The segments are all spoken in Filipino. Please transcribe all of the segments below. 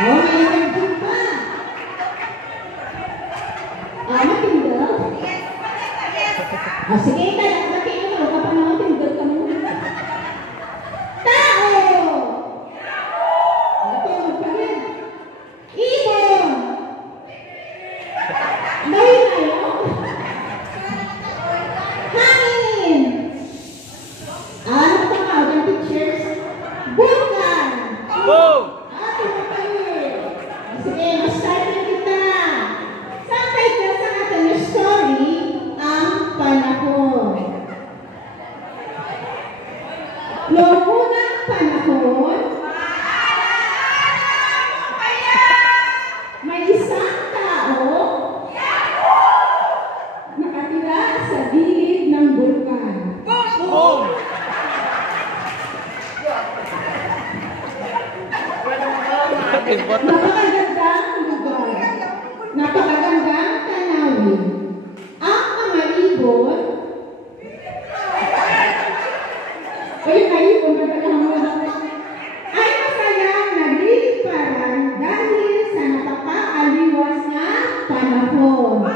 Oh, may energy pa. Matinggal? Sige, matinggal ka pa na matinggal ka muna. Tao! Matinggal pa rin. Ibon! Layo-layo? Hangin! Ano pa tawag ang teachers? Bukan! Boom! Sige, ma-start na kita. Sa title sa ating story, ang panahon. Noong unang panahon, may isang tao nakatira sa gilid ng bulkan. Boom! Napakagandang lugar. Napakagandang tanawin. Ang mga ibon ay masayang nagliliparan dahil sa napakaaliwas na panahon.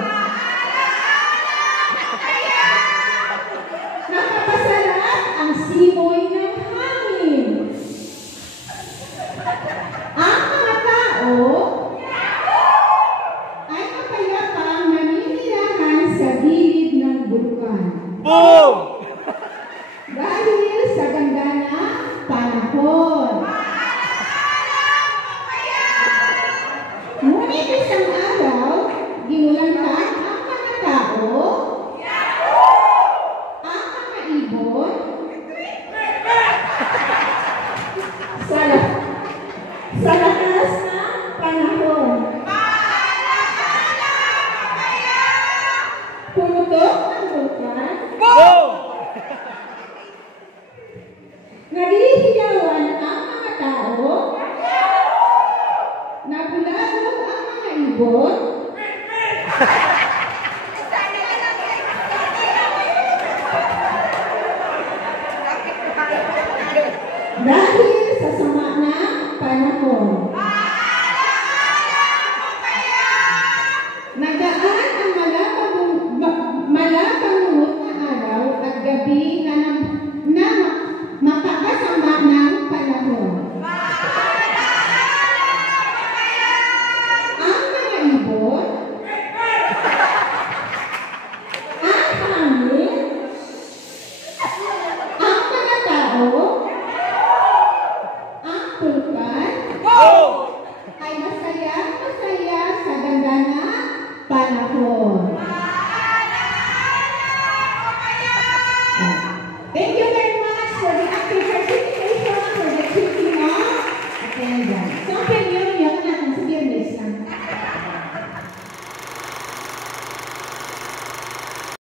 Nakapasarap ang simoy ng hangin. Ang mga tao ay mapayapang naninirahan sa gilid ng bulkan. Boom! Dahil sa ganda na panahon. Ngunit isang araw, ginulantan ang mga tao, ang mga ibon, sa lakas ng panahon. Pumutok ang bulkan, Boom! nagliligawan ang mga tao, nagulagog ang mga ibon, dahil sa sama ng panahon.